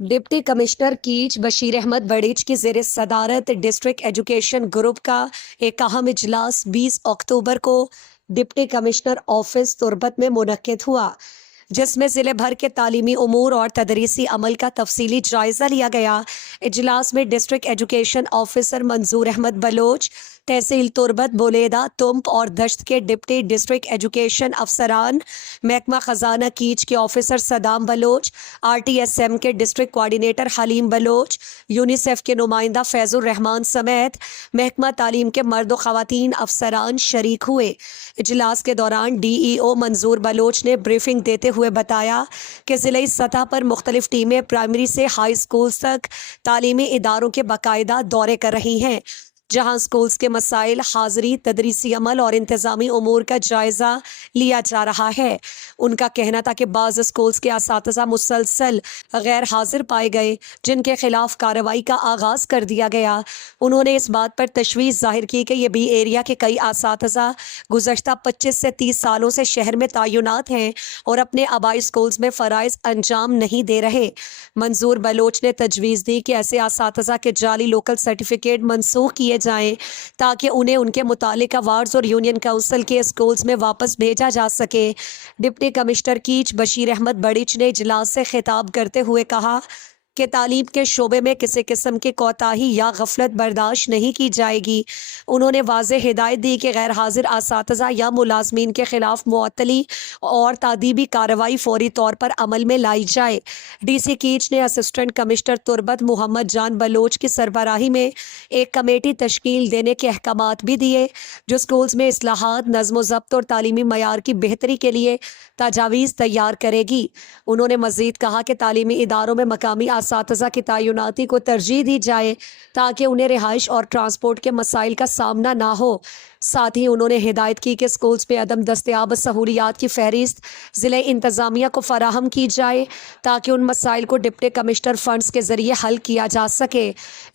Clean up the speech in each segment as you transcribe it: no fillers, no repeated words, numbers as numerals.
Deputy commissioner कीच बशीर अहमद बड़ीच की ज़ेर सदारत डिस्ट्रिक्ट एजुकेशन ग्रुप का एक अहम इजलास 20 अक्टूबर को डिप्टी कमिश्नर ऑफिस तुरबत में मुनक्किद हुआ, जिसमें ज़िले भर के तालीमी उमूर और तदरीसी अमल का तफसीली जायज़ा लिया गया। इजलास में डिस्ट्रिक्ट एजुकेशन ऑफिसर मंजूर अहमद बलोच, तहसील तुरबत, बुलेदा, तुम्प और दश्त के डिप्टी डिस्ट्रिक्ट एजुकेशन अफसरान, महकमा ख़जाना कीच के ऑफिसर सदाम बलोच, RTSM के district coordinator Haleem Baloch, UNICEF के नुमाइंदा फैज़ुर रहमान समेत महकमा तालीम के मर्द व ख़वातीन अफसरान शरीक हुए। इजलास के दौरान DEO मंजूर बलोच ने ब्रीफिंग देते हुए बताया कि ज़िले सतह पर मुख्तलिफ टीमें प्राइमरी से हाई स्कूल तक तालीमी इदारों के बाकायदा दौरे कर रही हैं, जहां स्कूल्स के मसाइल, हाज़री, तदरीसी अमल और इंतज़ामी उमूर का जायज़ा लिया जा रहा है। उनका कहना था कि बाज़ स्कूल्स के असातिज़ा मुसलसल गैर हाजिर पाए गए, जिनके खिलाफ कार्रवाई का आगाज़ कर दिया गया। उन्होंने इस बात पर तशवीश जाहिर की कि ये बी एरिया के कई असातिज़ा गुज़श्ता 25 से 30 सालों से शहर में तैनात हैं और अपने आबाई स्कूल्स में फ़राइज़ अंजाम नहीं दे रहे। मंजूर बलोच ने तजवीज़ दी कि ऐसे असातिज़ा के जाली लोकल सर्टिफिकेट मनसूख किए जाएं ताकि उन्हें उनके मुतालिका वार्ड्स और यूनियन काउंसिल के स्कूल्स में वापस भेजा जा सके। डिप्टी कमिश्नर कीच बशीर अहमद बड़ीच ने इजलास से खिताब करते हुए कहा कि तालीम के शोबे में किसी किस्म की कोताही या गफलत बर्दाश्त नहीं की जाएगी। उन्होंने वाज़ेह हिदायत दी कि गैर हाजिर असातिज़ा या मुलाजमीन के खिलाफ मुअत्तली और तादीबी कार्रवाई फौरी तौर पर अमल में लाई जाए। DC कीच ने असिस्टेंट कमिश्नर तुरबत मोहम्मद जान बलोच की सरबराही में एक कमेटी तश्कील देने के अहकामात भी दिए, जो स्कूल्स में इस्लाहात, नज़्म व ज़ब्त और तालीमी मयार की बेहतरी के लिए तजावीज़ तैयार करेगी। उन्होंने मज़ीद कहा कि तालीमी इदारों में मकामी असातिज़ा की तैनाती को तरजीह दी जाए ताकि उन्हें रिहाइश और ट्रांसपोर्ट के मसाइल का सामना ना हो। साथ ही उन्होंने हिदायत की कि स्कूल्स में अदम दस्तयाब सहूलियात की फहरिस्त ज़िले इंतज़ामिया को फराहम की जाए ताकि उन मसाइल को डिप्टी कमिश्नर फंड्स के ज़रिए हल किया जा सके।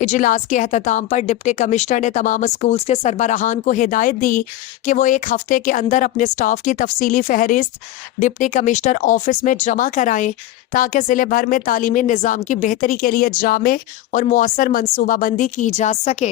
इजलास के अहतमाम पर डिप्टी कमिश्नर ने तमाम स्कूल्स के सरबराहान को हिदायत दी कि वो एक हफ्ते के अंदर अपने स्टाफ की तफसीली फहरिस्त डिप्टी कमिश्नर ऑफिस में जमा कराएं ताकि ज़िले भर में तालीमी निज़ाम की बेहतरी के लिए जामे और मौसर मनसूबाबंदी की जा सके।